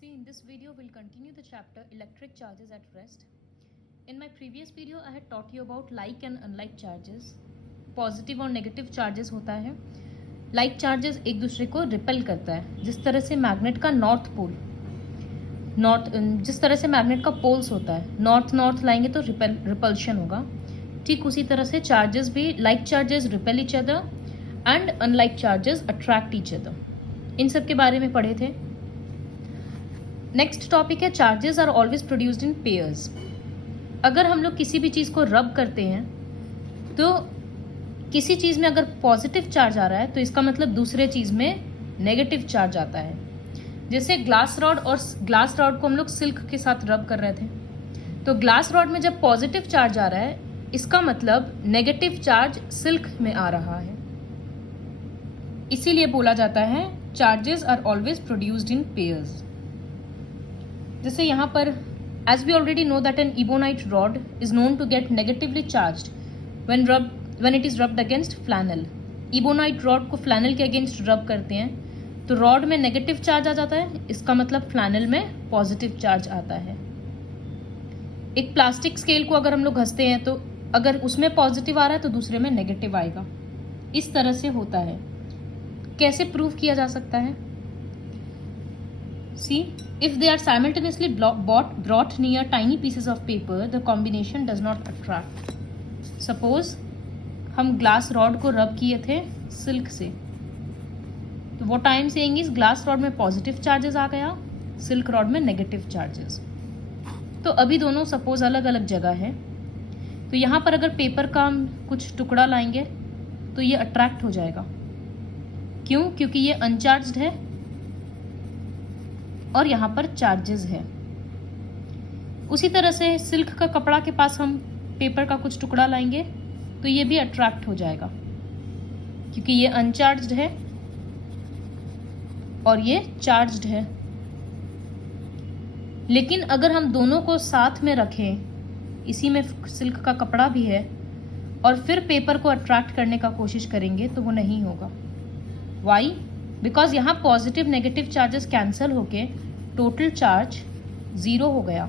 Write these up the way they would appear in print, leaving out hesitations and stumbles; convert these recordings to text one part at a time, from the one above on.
See, in this video, we'll continue the chapter Electric Charges at Rest. In my previous video, I had taught you about like and unlike charges. Positive और negative charges होता है. Like charges एक दूसरे को repel करता है, जिस तरह से मैग्नेट का जिस तरह से मैग्नेट का पोल्स होता है, नॉर्थ लाएंगे तो रिपल्शन होगा. ठीक उसी तरह से चार्जेस भी, like charges repel each other and unlike charges attract each other. इन सब के बारे में पढ़े थे. नेक्स्ट टॉपिक है charges are always produced in pairs. अगर हम लोग किसी भी चीज़ को रब करते हैं तो किसी चीज़ में अगर पॉजिटिव चार्ज आ रहा है तो इसका मतलब दूसरे चीज़ में नेगेटिव चार्ज आता है. जैसे ग्लास रॉड को हम लोग सिल्क के साथ रब कर रहे थे, तो ग्लास रॉड में जब पॉजिटिव चार्ज आ रहा है इसका मतलब नेगेटिव चार्ज सिल्क में आ रहा है. इसीलिए बोला जाता है charges are always produced in pairs. जैसे यहाँ पर as we already know that an ebonite rod is known to get negatively charged when it is rubbed against flannel. ebonite rod को flannel के अगेंस्ट रब करते हैं तो रॉड में नेगेटिव चार्ज आ जाता है, इसका मतलब फ्लैनल में पॉजिटिव चार्ज आता है. एक प्लास्टिक स्केल को अगर हम लोग घसते हैं तो अगर उसमें पॉजिटिव आ रहा है तो दूसरे में नेगेटिव आएगा. इस तरह से होता है. कैसे प्रूव किया जा सकता है? See, if they are simultaneously brought near tiny pieces of paper, the combination does not attract. Suppose हम ग्लास रॉड को रब किए थे सिल्क से, तो what I am saying is glass rod में पॉजिटिव चार्जेस आ गया, सिल्क रॉड में नेगेटिव चार्जेस. तो अभी दोनों सपोज अलग अलग जगह है, तो यहाँ पर अगर पेपर का हम कुछ टुकड़ा लाएंगे तो ये अट्रैक्ट हो जाएगा. क्यों? क्योंकि ये अनचार्ज्ड है और यहाँ पर चार्जेस है. उसी तरह से सिल्क का कपड़ा के पास हम पेपर का कुछ टुकड़ा लाएंगे तो ये भी अट्रैक्ट हो जाएगा, क्योंकि ये अनचार्ज्ड है और ये चार्ज्ड है. लेकिन अगर हम दोनों को साथ में रखें, इसी में सिल्क का कपड़ा भी है, और फिर पेपर को अट्रैक्ट करने का कोशिश करेंगे तो वो नहीं होगा. वाई? बिकॉज यहाँ पॉजिटिव नेगेटिव चार्जेस कैंसिल होके टोटल चार्ज 0 हो गया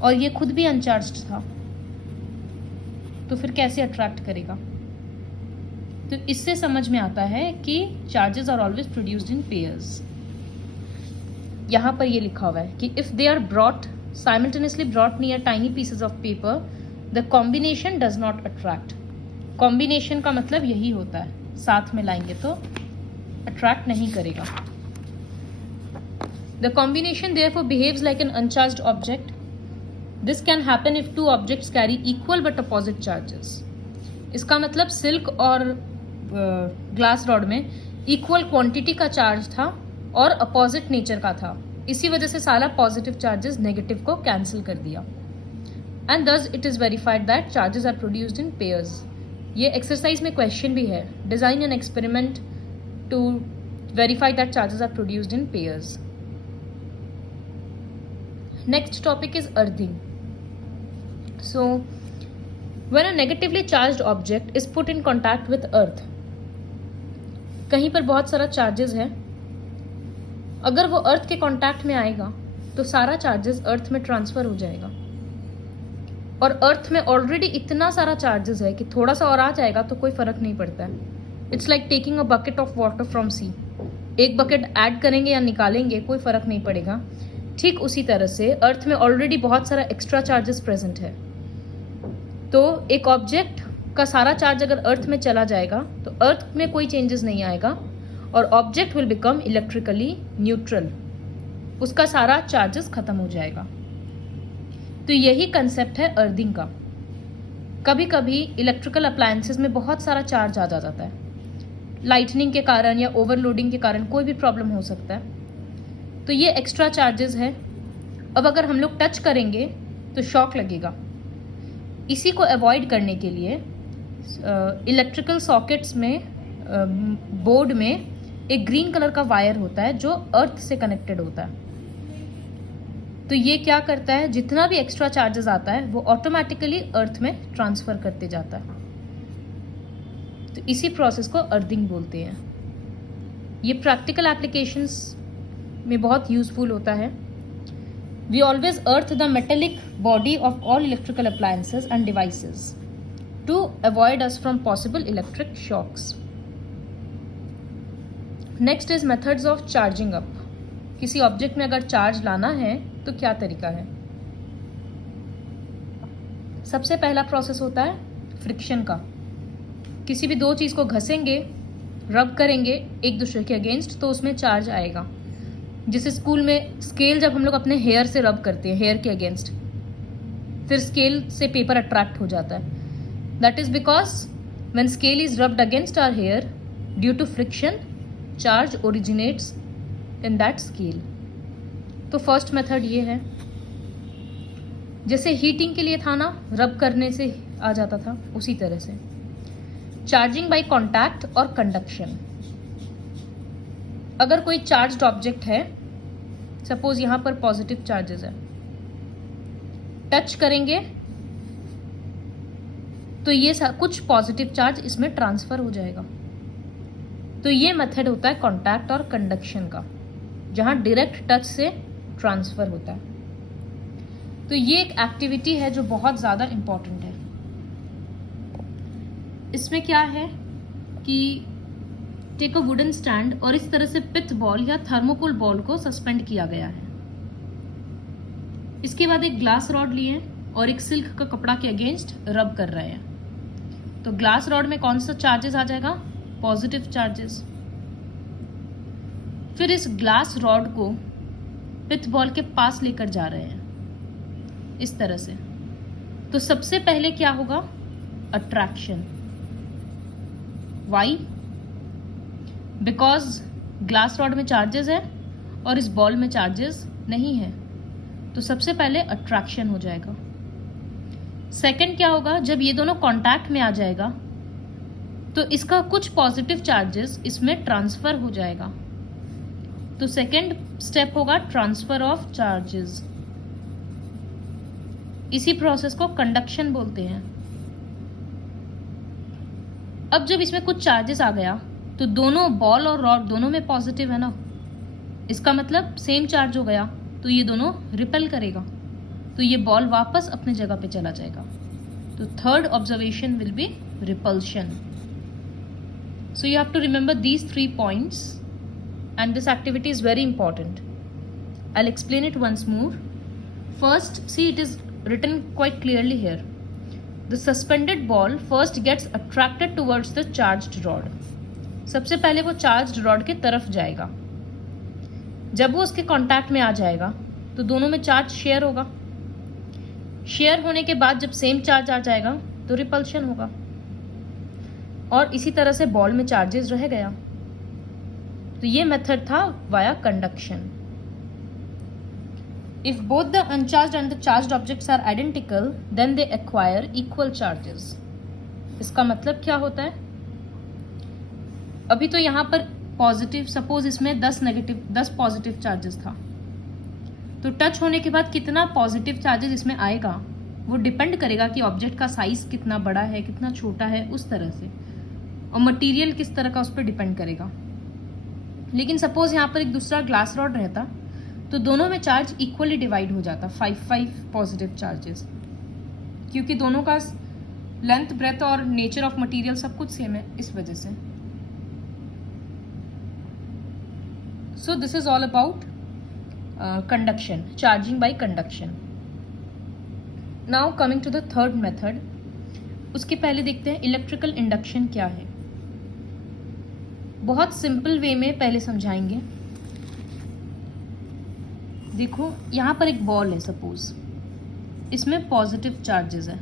और ये खुद भी अनचार्ज्ड था, तो फिर कैसे अट्रैक्ट करेगा? तो इससे समझ में आता है कि charges are always produced in pairs. यहाँ पर ये लिखा हुआ है कि if they are simultaneously brought near tiny pieces of paper the combination does not attract. Combination का मतलब यही होता है, साथ में लाएंगे तो अट्रैक्ट नहीं करेगा. The combination therefore behaves like an uncharged object. This can happen if two objects carry equal but opposite charges. इसका मतलब सिल्क और ग्लास रॉड में इक्वल क्वांटिटी का चार्ज था और अपोजिट नेचर का था. इसी वजह से सारा पॉजिटिव चार्जेस नेगेटिव को कैंसिल कर दिया. And thus it is verified that charges are produced in pairs. ये एक्सरसाइज में क्वेश्चन भी है. Design an experiment to verify that charges are produced in pairs. Next topic is earthing. So when a negatively charged object is put in contact with earth, कहीं पर बहुत सारा charges है, अगर वो अर्थ के कॉन्टैक्ट में आएगा तो सारा चार्जेस अर्थ में ट्रांसफर हो जाएगा. और अर्थ में ऑलरेडी इतना सारा चार्जेस है कि थोड़ा सा और आ जाएगा तो कोई फर्क नहीं पड़ता है. It's like taking a bucket of water from sea. एक बकेट ऐड करेंगे या निकालेंगे कोई फर्क नहीं पड़ेगा. ठीक उसी तरह से अर्थ में ऑलरेडी बहुत सारा एक्स्ट्रा चार्जेस प्रेजेंट है, तो एक ऑब्जेक्ट का सारा चार्ज अगर अर्थ में चला जाएगा तो अर्थ में कोई चेंजेस नहीं आएगा और object will become electrically neutral. उसका सारा चार्जेस खत्म हो जाएगा. तो यही कंसेप्ट है अर्थिंग का. कभी कभी इलेक्ट्रिकल अप्लायंसेस में बहुत सारा चार्ज आ जाता है, लाइटनिंग के कारण या ओवरलोडिंग के कारण कोई भी प्रॉब्लम हो सकता है, तो ये एक्स्ट्रा चार्जेस है. अब अगर हम लोग टच करेंगे तो शॉक लगेगा. इसी को अवॉइड करने के लिए इलेक्ट्रिकल सॉकेट्स में बोर्ड में एक ग्रीन कलर का वायर होता है जो अर्थ से कनेक्टेड होता है. तो ये क्या करता है, जितना भी एक्स्ट्रा चार्जेस आता है वो ऑटोमेटिकली अर्थ में ट्रांसफर करते जाता है. तो इसी प्रोसेस को अर्थिंग बोलते हैं. ये प्रैक्टिकल एप्लीकेशंस में बहुत यूजफुल होता है। We always earth the metallic body of all electrical appliances and devices to avoid us from possible electric shocks. Next is methods of charging up. किसी ऑब्जेक्ट में अगर चार्ज लाना है तो क्या तरीका है? सबसे पहला प्रोसेस होता है फ्रिक्शन का। किसी भी दो चीज़ को घसेंगे, रब करेंगे एक दूसरे के अगेंस्ट, तो उसमें चार्ज आएगा। जैसे स्कूल में स्केल जब हम लोग अपने हेयर से रब करते हैं, हेयर के अगेंस्ट, फिर स्केल से पेपर अट्रैक्ट हो जाता है। That is because when scale is rubbed against our hair due to friction, charge originates in that scale. तो फर्स्ट मेथड ये है। जैसे हीटिंग के लिए था ना, रब करने से आ जाता था, उसी तरह से चार्जिंग बाय कॉन्टैक्ट और कंडक्शन। अगर कोई चार्ज्ड ऑब्जेक्ट है, सपोज यहां पर पॉजिटिव चार्जेस है, टच करेंगे तो ये कुछ पॉजिटिव चार्ज इसमें ट्रांसफर हो जाएगा। तो ये मेथड होता है कॉन्टैक्ट और कंडक्शन का, जहां डायरेक्ट टच से ट्रांसफर होता है। तो ये एक एक्टिविटी है जो बहुत ज़्यादा इम्पॉर्टेंट है। इसमें क्या है कि टेक अ वुडन स्टैंड और इस तरह से पिथ बॉल या थर्मोकोल बॉल को सस्पेंड किया गया है। इसके बाद एक ग्लास रॉड लिए और एक सिल्क का कपड़ा के अगेंस्ट रब कर रहे हैं। तो ग्लास रॉड में कौन सा चार्जेस आ जाएगा? Positive charges. फिर इस ग्लास रॉड को पिथ बॉल के पास लेकर जा रहे हैं इस तरह से। तो सबसे पहले क्या होगा? Attraction. Why? Because glass rod में चार्जेस है और इस बॉल में चार्जेस नहीं है, तो सबसे पहले अट्रैक्शन हो जाएगा। सेकंड क्या होगा? जब ये दोनों कांटेक्ट में आ जाएगा तो इसका कुछ पॉजिटिव चार्जेस इसमें ट्रांसफर हो जाएगा। तो सेकंड स्टेप होगा ट्रांसफर ऑफ चार्जेस। इसी प्रोसेस को कंडक्शन बोलते हैं। अब जब इसमें कुछ चार्जेस आ गया तो दोनों बॉल और रॉड दोनों में पॉजिटिव है ना, इसका मतलब सेम चार्ज हो गया, तो ये दोनों रिपेल करेगा, तो ये बॉल वापस अपने जगह पे चला जाएगा। तो third observation will be repulsion. So you have to remember these 3 points and this activity is very important. I'll explain it once more. First, see, it is written quite clearly here. The suspended ball first gets attracted towards the charged rod. सबसे पहले वो charged rod की तरफ जाएगा। जब वो उसके contact में आ जाएगा तो दोनों में चार्ज शेयर होगा। शेयर होने के बाद जब सेम चार्ज आ जाएगा तो रिपल्शन होगा, और इसी तरह से बॉल में चार्जेस रह गया। तो ये मेथड था via conduction. If both the uncharged and the charged objects are identical, then they acquire equal charges. इसका मतलब क्या होता है? अभी तो यहाँ पर पॉजिटिव, सपोज इसमें 10 पॉजिटिव चार्जेस था, तो टच होने के बाद कितना पॉजिटिव चार्जेस इसमें आएगा वो डिपेंड करेगा कि ऑब्जेक्ट का साइज कितना बड़ा है, कितना छोटा है, उस तरह से, और मटेरियल किस तरह का उस पर डिपेंड करेगा। लेकिन सपोज यहाँ पर एक दूसरा ग्लास रॉड रहता तो दोनों में चार्ज इक्वली डिवाइड हो जाता, 5 पॉजिटिव चार्जेस, क्योंकि दोनों का लेंथ, ब्रेथ और नेचर ऑफ मटेरियल सब कुछ सेम है, इस वजह से। So this is all about conduction, charging by conduction. Now coming to the third method. उसके पहले देखते हैं इलेक्ट्रिकल इंडक्शन क्या है। बहुत सिंपल वे में पहले समझाएंगे। देखो यहाँ पर एक बॉल है, सपोज इसमें पॉजिटिव चार्जेस है।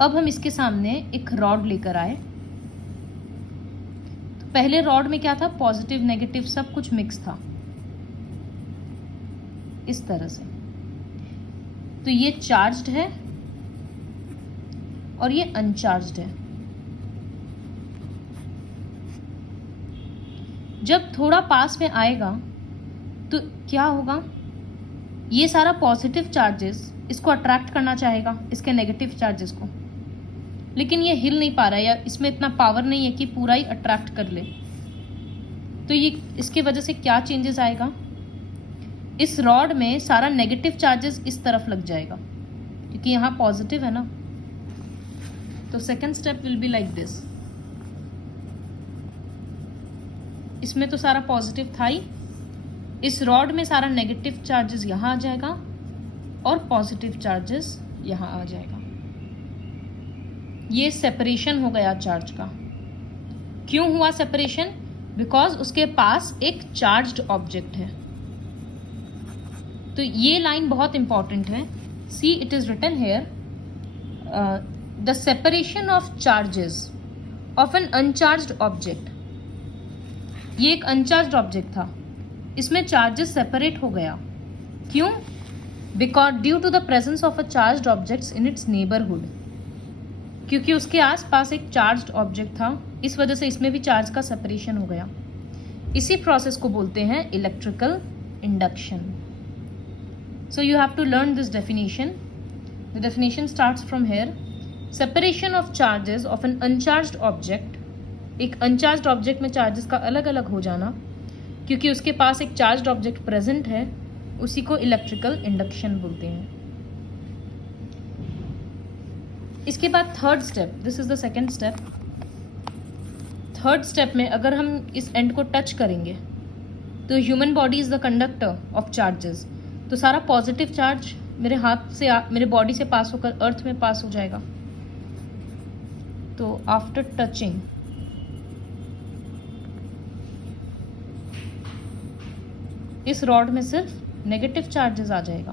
अब हम इसके सामने एक रॉड लेकर आए, तो पहले रॉड में क्या था? पॉजिटिव नेगेटिव सब कुछ मिक्स था, इस तरह से। तो ये चार्ज्ड है और ये अनचार्ज्ड है। जब थोड़ा पास में आएगा तो क्या होगा? ये सारा पॉजिटिव चार्जेस इसको अट्रैक्ट करना चाहेगा, इसके नेगेटिव चार्जेस को, लेकिन ये हिल नहीं पा रहा है या इसमें इतना पावर नहीं है कि पूरा ही अट्रैक्ट कर ले। तो ये इसकी वजह से क्या चेंजेस आएगा, इस रॉड में सारा नेगेटिव चार्जेस इस तरफ लग जाएगा क्योंकि यहाँ पॉजिटिव है ना। तो second step will be like this, इसमें तो सारा पॉजिटिव था ही, इस रॉड में सारा नेगेटिव चार्जेस यहाँ आ जाएगा और पॉजिटिव चार्जेस यहाँ आ जाएगा। ये सेपरेशन हो गया चार्ज का। क्यों हुआ सेपरेशन, बिकॉज उसके पास एक चार्ज्ड ऑब्जेक्ट है। तो ये लाइन बहुत इंपॉर्टेंट है, see it is written here, the separation of charges of an uncharged object. ये एक अनचार्ज्ड ऑब्जेक्ट था, इसमें चार्जेस सेपरेट हो गया। क्यों, because due to the presence of a charged objects in its neighbourhood, क्योंकि उसके आसपास एक चार्ज्ड ऑब्जेक्ट था, इस वजह से इसमें भी चार्ज का सेपरेशन हो गया। इसी प्रोसेस को बोलते हैं electrical induction. So you have to learn this definition. The definition starts from here, separation of charges of an uncharged object. एक अनचार्ज्ड ऑब्जेक्ट में चार्जेस का अलग अलग हो जाना क्योंकि उसके पास एक चार्ज्ड ऑब्जेक्ट प्रेजेंट है, उसी को इलेक्ट्रिकल इंडक्शन बोलते हैं। इसके बाद third step, this is the second step. Third step में अगर हम इस एंड को टच करेंगे तो human body is the conductor of charges, तो सारा पॉजिटिव चार्ज मेरे हाथ से मेरे बॉडी से पास होकर अर्थ में पास हो जाएगा। तो आफ्टर टचिंग इस रॉड में सिर्फ नेगेटिव चार्जेस आ जाएगा।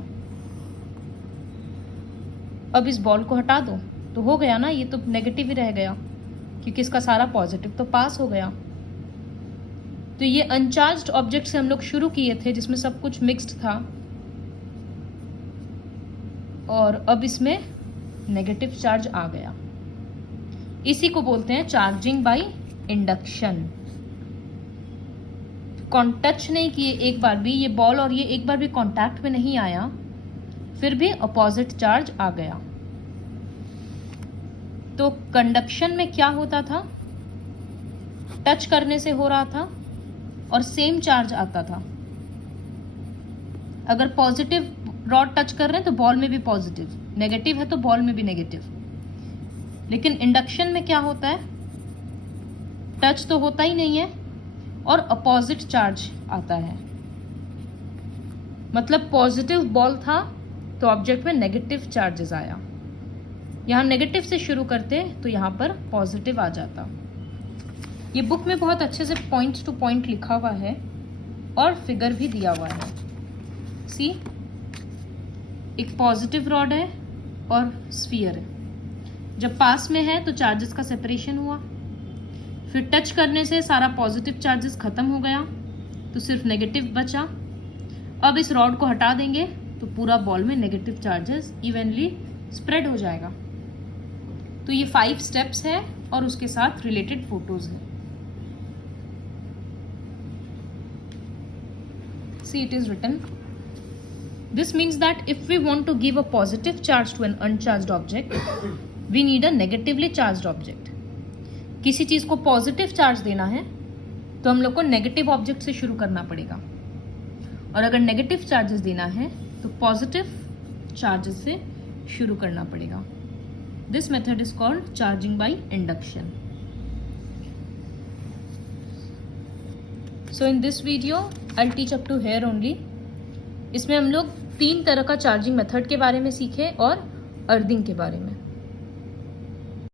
अब इस बॉल को हटा दो तो हो गया ना, ये तो नेगेटिव ही रह गया क्योंकि इसका सारा पॉजिटिव तो पास हो गया। तो ये अनचार्ज्ड ऑब्जेक्ट से हम लोग शुरू किए थे जिसमें सब कुछ मिक्स्ड था, और अब इसमें नेगेटिव चार्ज आ गया। इसी को बोलते हैं चार्जिंग बाय इंडक्शन। टच नहीं किए एक बार भी, ये बॉल और ये एक बार भी कांटेक्ट में नहीं आया, फिर भी अपोजिट चार्ज आ गया। तो कंडक्शन में क्या होता था, टच करने से हो रहा था और सेम चार्ज आता था। अगर पॉजिटिव रॉड टच कर रहे हैं तो बॉल में भी पॉजिटिव, नेगेटिव है तो बॉल में भी नेगेटिव। लेकिन इंडक्शन में क्या होता है, टच तो होता ही नहीं है और अपोजिट चार्ज आता है। मतलब पॉजिटिव बॉल था तो ऑब्जेक्ट में नेगेटिव चार्जेस आया। यहाँ नेगेटिव से शुरू करते तो यहाँ पर पॉजिटिव आ जाता। ये बुक में बहुत अच्छे से पॉइंट टू पॉइंट लिखा हुआ है और फिगर भी दिया हुआ है। सी, एक पॉजिटिव रॉड है और स्फीयर है। जब पास में है तो चार्जेस का सेपरेशन हुआ, फिर टच करने से सारा पॉजिटिव चार्जेस खत्म हो गया तो सिर्फ नेगेटिव बचा। अब इस रॉड को हटा देंगे तो पूरा बॉल में नेगेटिव चार्जेस इवनली स्प्रेड हो जाएगा। तो ये 5 स्टेप्स है और उसके साथ रिलेटेड फोटोज है। See, it is written, this means that if we want to give a positive charge to an uncharged object, we need a negatively charged object. किसी चीज को पॉजिटिव चार्ज देना है तो हम लोग को नेगेटिव ऑब्जेक्ट से शुरू करना पड़ेगा, और अगर नेगेटिव चार्जेस देना है तो पॉजिटिव चार्जेस से शुरू करना पड़ेगा। This method is called charging by induction. So in this video I will teach up to here only. इसमें हम लोग 3 तरह का चार्जिंग मेथड के बारे में सीखे और अर्थिंग के बारे में।